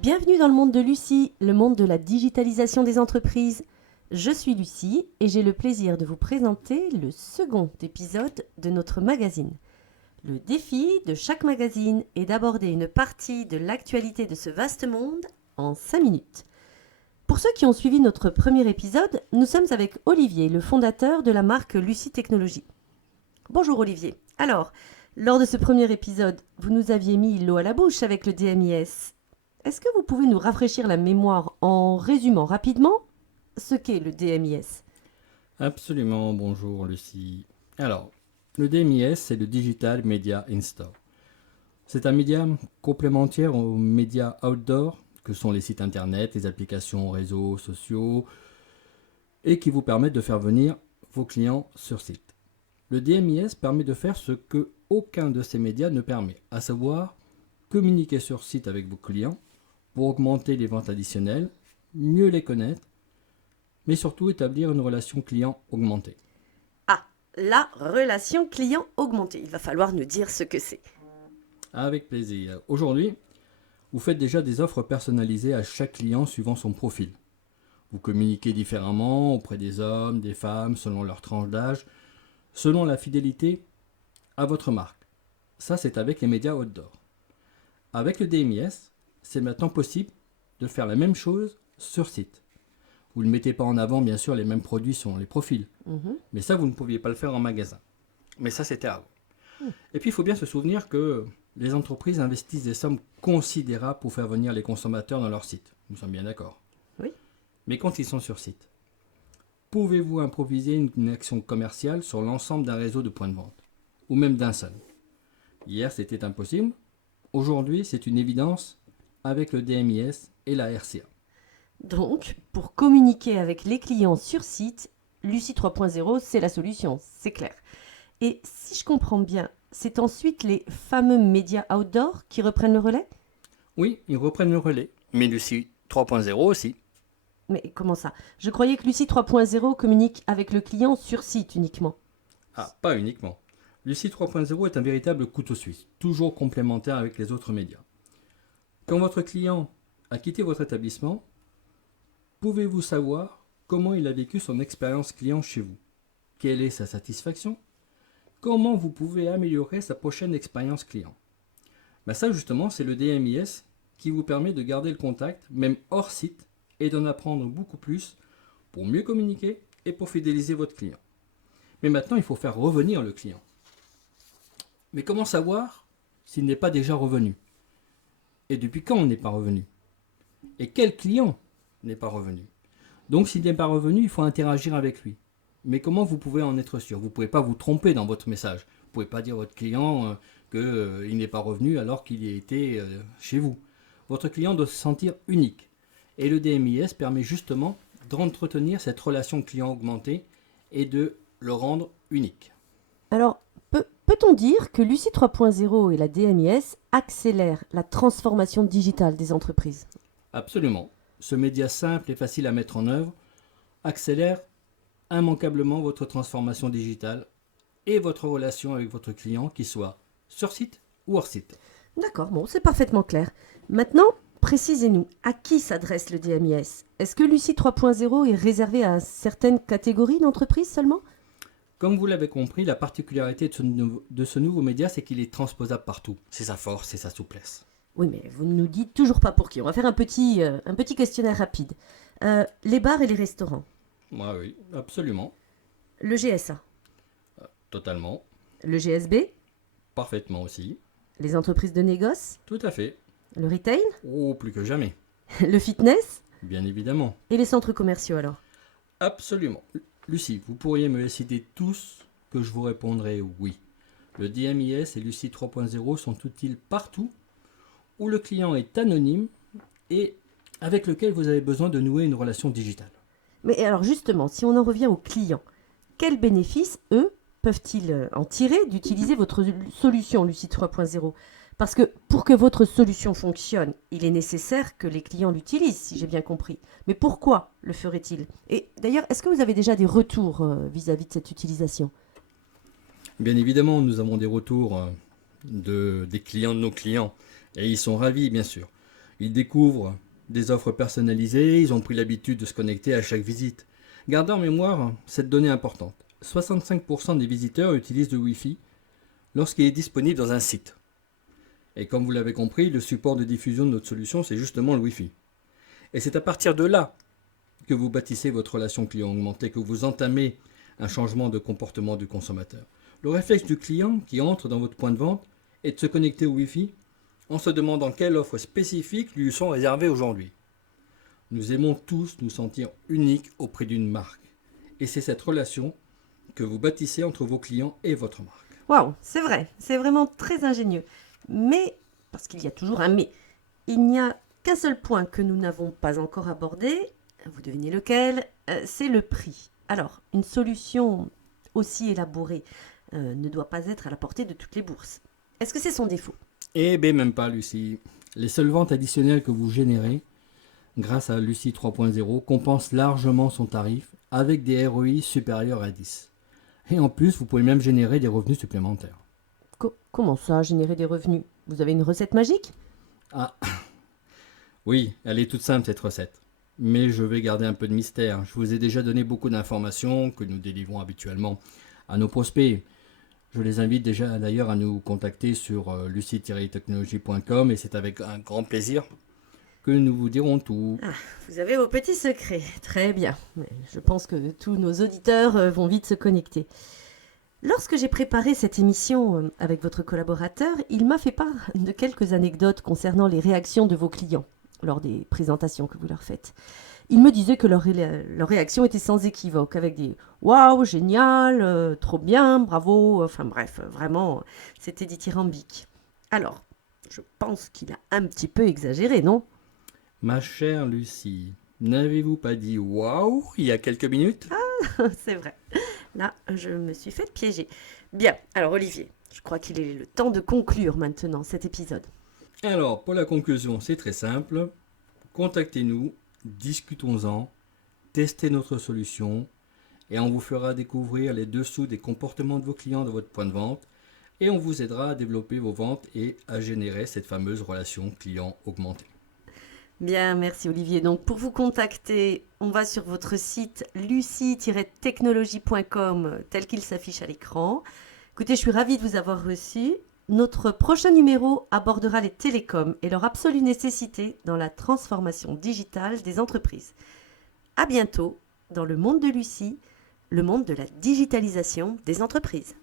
Bienvenue dans le monde de Lucie, le monde de la digitalisation des entreprises. Je suis Lucie et j'ai le plaisir de vous présenter le second épisode de notre magazine. Le défi de chaque magazine est d'aborder une partie de l'actualité de ce vaste monde en 5 minutes. Pour ceux qui ont suivi notre premier épisode, nous sommes avec Olivier, le fondateur de la marque Lucie Technologies. Bonjour Olivier. Alors, lors de ce premier épisode, vous nous aviez mis l'eau à la bouche avec le DMIS. Est-ce que vous pouvez nous rafraîchir la mémoire en résumant rapidement ce qu'est le DMIS ? Absolument, bonjour Lucie. Alors, le DMIS, c'est le Digital Media In-Store. C'est un média complémentaire aux médias outdoor, que sont les sites internet, les applications réseaux sociaux, et qui vous permettent de faire venir vos clients sur site. Le DMIS permet de faire ce que aucun de ces médias ne permet, à savoir communiquer sur site avec vos clients pour augmenter les ventes additionnelles, mieux les connaître, mais surtout établir une relation client augmentée. Ah, la relation client augmentée. Il va falloir nous dire ce que c'est. Avec plaisir. Aujourd'hui, vous faites déjà des offres personnalisées à chaque client suivant son profil. Vous communiquez différemment auprès des hommes, des femmes, selon leur tranche d'âge, selon la fidélité à votre marque. Ça, c'est avec les médias outdoor. Avec le DMIS, c'est maintenant possible de faire la même chose sur site. Vous ne mettez pas en avant, bien sûr, les mêmes produits selon les profils. Mais ça, vous ne pouviez pas le faire en magasin. Mais ça, c'était avant. Et puis, il faut bien se souvenir que les entreprises investissent des sommes considérables pour faire venir les consommateurs dans leur site. Nous sommes bien d'accord. Oui. Mais quand ils sont sur site, pouvez-vous improviser une action commerciale sur l'ensemble d'un réseau de points de vente? Ou même d'un seul? Hier, c'était impossible. Aujourd'hui, c'est une évidence avec le DMIS et la RCA. Donc, pour communiquer avec les clients sur site, Lucie 3.0, c'est la solution, c'est clair. Et si je comprends bien, c'est ensuite les fameux médias outdoor qui reprennent le relais ? Oui, ils reprennent le relais. Mais Lucie 3.0 aussi. Mais comment ça ? Je croyais que Lucie 3.0 communique avec le client sur site uniquement. Ah, pas uniquement. Lucie 3.0 est un véritable couteau suisse, toujours complémentaire avec les autres médias. Quand votre client a quitté votre établissement, pouvez-vous savoir comment il a vécu son expérience client chez vous? Quelle est sa satisfaction? Comment vous pouvez améliorer sa prochaine expérience client? Ça justement, c'est le DMIS qui vous permet de garder le contact, même hors site, et d'en apprendre beaucoup plus pour mieux communiquer et pour fidéliser votre client. Mais maintenant, il faut faire revenir le client. Mais comment savoir s'il n'est pas déjà revenu? Et depuis quand on n'est pas revenu? Et quel client n'est pas revenu? Donc s'il n'est pas revenu, il faut interagir avec lui. Mais comment vous pouvez en être sûr? Vous ne pouvez pas vous tromper dans votre message. Vous ne pouvez pas dire à votre client qu'il n'est pas revenu alors qu'il y était chez vous. Votre client doit se sentir unique. Et le DMIS permet justement d'entretenir cette relation client augmentée et de le rendre unique. Alors, peut-on dire que Lucie 3.0 et la DMIS accélèrent la transformation digitale des entreprises ? Absolument. Ce média simple et facile à mettre en œuvre accélère immanquablement votre transformation digitale et votre relation avec votre client, qu'il soit sur site ou hors site. D'accord, bon, c'est parfaitement clair. Maintenant, précisez-nous, à qui s'adresse le DMIS ? Est-ce que Lucie 3.0 est réservé à certaines catégories d'entreprises seulement ? Comme vous l'avez compris, la particularité de ce nouveau média, c'est qu'il est transposable partout. C'est sa force, c'est sa souplesse. Oui, mais vous ne nous dites toujours pas pour qui. On va faire un petit questionnaire rapide. Les bars et les restaurants. Oui, absolument. Le GSA. Totalement. Le GSB. Parfaitement aussi. Les entreprises de négoce. Tout à fait. Le retail. Oh, plus que jamais. Le fitness. Bien évidemment. Et les centres commerciaux alors ? Absolument. Lucie, vous pourriez me les citer tous que je vous répondrai oui. Le DMIS et Lucie 3.0 sont utiles partout où le client est anonyme et avec lequel vous avez besoin de nouer une relation digitale. Mais alors justement, si on en revient aux clients, quels bénéfices, eux, peuvent-ils en tirer d'utiliser votre solution Lucie 3.0 ? Parce que pour que votre solution fonctionne, il est nécessaire que les clients l'utilisent, si j'ai bien compris. Mais pourquoi le feraient-ils ? Et d'ailleurs, est-ce que vous avez déjà des retours vis-à-vis de cette utilisation ? Bien évidemment, nous avons des retours des clients de nos clients et ils sont ravis, bien sûr. Ils découvrent des offres personnalisées, ils ont pris l'habitude de se connecter à chaque visite. Gardez en mémoire cette donnée importante. 65% des visiteurs utilisent le Wi-Fi lorsqu'il est disponible dans un site. Et comme vous l'avez compris, le support de diffusion de notre solution, c'est justement le Wi-Fi. Et c'est à partir de là que vous bâtissez votre relation client augmentée, que vous entamez un changement de comportement du consommateur. Le réflexe du client qui entre dans votre point de vente est de se connecter au Wi-Fi en se demandant quelles offres spécifiques lui sont réservées aujourd'hui. Nous aimons tous nous sentir uniques auprès d'une marque. Et c'est cette relation que vous bâtissez entre vos clients et votre marque. Waouh, c'est vrai, c'est vraiment très ingénieux. Mais, parce qu'il y a toujours un mais, il n'y a qu'un seul point que nous n'avons pas encore abordé, vous devinez lequel, c'est le prix. Alors, une solution aussi élaborée ne doit pas être à la portée de toutes les bourses. Est-ce que c'est son défaut? Eh bien, même pas, Lucie. Les seules ventes additionnelles que vous générez grâce à Lucie 3.0 compensent largement son tarif avec des ROI supérieurs à 10. Et en plus, vous pouvez même générer des revenus supplémentaires. Comment ça, générer des revenus? Vous avez une recette magique? Ah, oui, elle est toute simple cette recette. Mais je vais garder un peu de mystère. Je vous ai déjà donné beaucoup d'informations que nous délivrons habituellement à nos prospects. Je les invite déjà d'ailleurs à nous contacter sur lucie-technologie.com et c'est avec un grand plaisir que nous vous dirons tout. Ah, vous avez vos petits secrets. Très bien. Mais je pense que tous nos auditeurs vont vite se connecter. Lorsque j'ai préparé cette émission avec votre collaborateur, il m'a fait part de quelques anecdotes concernant les réactions de vos clients lors des présentations que vous leur faites. Il me disait que leur réaction était sans équivoque, avec des waouh, génial, trop bien, bravo, enfin bref, vraiment, c'était dithyrambique. Alors, je pense qu'il a un petit peu exagéré, non? Ma chère Lucie, n'avez-vous pas dit waouh il y a quelques minutes? C'est vrai. Là, je me suis fait piéger. Bien, alors Olivier, je crois qu'il est le temps de conclure maintenant cet épisode. Alors, pour la conclusion, c'est très simple. Contactez-nous, discutons-en, testez notre solution et on vous fera découvrir les dessous des comportements de vos clients dans votre point de vente et on vous aidera à développer vos ventes et à générer cette fameuse relation client augmentée. Bien, merci Olivier. Donc pour vous contacter, on va sur votre site lucie-technologie.com tel qu'il s'affiche à l'écran. Écoutez, je suis ravie de vous avoir reçu. Notre prochain numéro abordera les télécoms et leur absolue nécessité dans la transformation digitale des entreprises. À bientôt dans le monde de Lucie, le monde de la digitalisation des entreprises.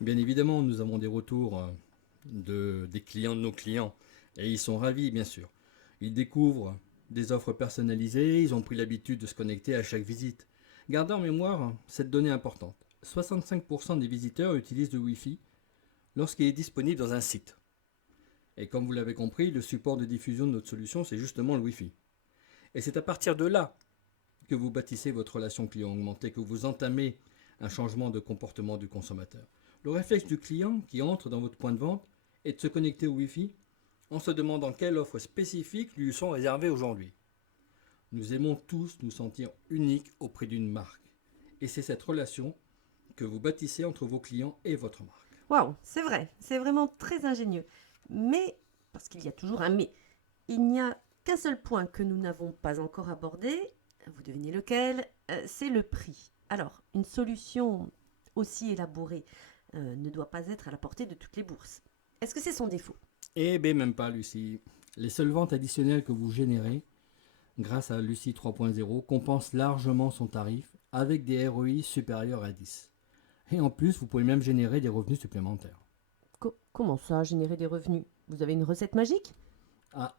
Bien évidemment, nous avons des retours des clients de nos clients et ils sont ravis, bien sûr. Ils découvrent des offres personnalisées, ils ont pris l'habitude de se connecter à chaque visite. Gardez en mémoire cette donnée importante. 65% des visiteurs utilisent le Wi-Fi lorsqu'il est disponible dans un site. Et comme vous l'avez compris, le support de diffusion de notre solution, c'est justement le Wi-Fi. Et c'est à partir de là que vous bâtissez votre relation client augmentée, que vous entamez un changement de comportement du consommateur. Le réflexe du client qui entre dans votre point de vente est de se connecter au Wi-Fi en se demandant quelles offres spécifiques lui sont réservées aujourd'hui. Nous aimons tous nous sentir uniques auprès d'une marque. Et c'est cette relation que vous bâtissez entre vos clients et votre marque. Waouh, c'est vrai, c'est vraiment très ingénieux. Mais, parce qu'il y a toujours un mais, il n'y a qu'un seul point que nous n'avons pas encore abordé, vous devinez lequel, c'est le prix. Alors, une solution aussi élaborée ne doit pas être à la portée de toutes les bourses. Est-ce que c'est son défaut? Eh bien, même pas, Lucie. Les seules ventes additionnelles que vous générez grâce à Lucie 3.0 compensent largement son tarif avec des ROI supérieurs à 10. Et en plus, vous pouvez même générer des revenus supplémentaires. Comment ça, générer des revenus? Vous avez une recette magique? Ah,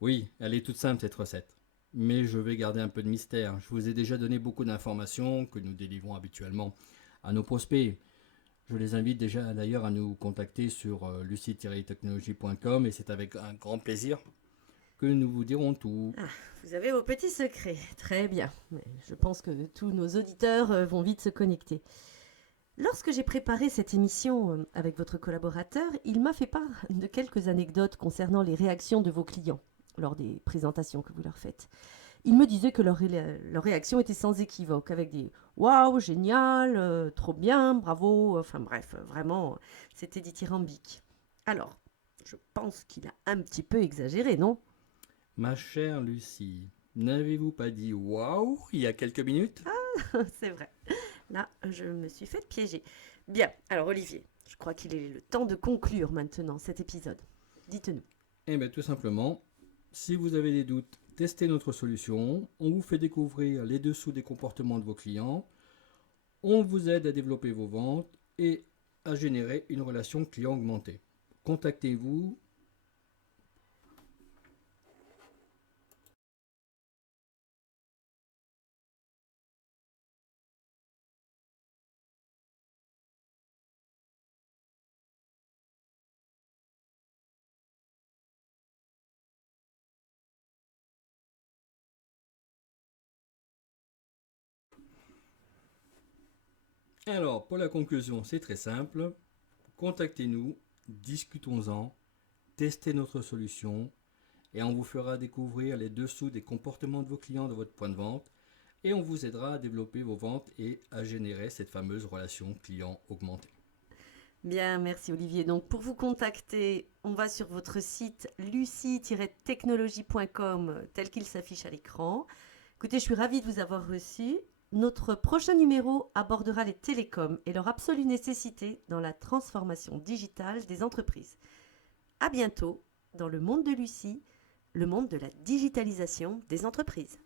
oui, elle est toute simple cette recette. Mais je vais garder un peu de mystère. Je vous ai déjà donné beaucoup d'informations que nous délivrons habituellement à nos prospects. Je les invite déjà d'ailleurs à nous contacter sur lucie-technologie.com et c'est avec un grand plaisir que nous vous dirons tout. Ah, vous avez vos petits secrets. Très bien. Mais je pense que tous nos auditeurs vont vite se connecter. Lorsque j'ai préparé cette émission avec votre collaborateur, il m'a fait part de quelques anecdotes concernant les réactions de vos clients lors des présentations que vous leur faites. Il me disait que leur réaction était sans équivoque, avec des waouh, génial, trop bien, bravo, enfin bref, vraiment, c'était dithyrambique. Alors, je pense qu'il a un petit peu exagéré, non? Ma chère Lucie, n'avez-vous pas dit waouh il y a quelques minutes? C'est vrai. Là, je me suis fait piéger. Bien, alors Olivier, je crois qu'il est le temps de conclure maintenant cet épisode. Dites-nous. Eh bien tout simplement, si vous avez des doutes, testez notre solution. On vous fait découvrir les dessous des comportements de vos clients. On vous aide à développer vos ventes et à générer une relation client augmentée. Contactez-vous. Alors, pour la conclusion, c'est très simple. Contactez-nous, discutons-en, testez notre solution et on vous fera découvrir les dessous des comportements de vos clients de votre point de vente et on vous aidera à développer vos ventes et à générer cette fameuse relation client augmentée. Bien, merci Olivier. Donc pour vous contacter, on va sur votre site lucie-technologie.com tel qu'il s'affiche à l'écran. Écoutez, je suis ravie de vous avoir reçu. Notre prochain numéro abordera les télécoms et leur absolue nécessité dans la transformation digitale des entreprises. À bientôt dans le monde de Lucie, le monde de la digitalisation des entreprises.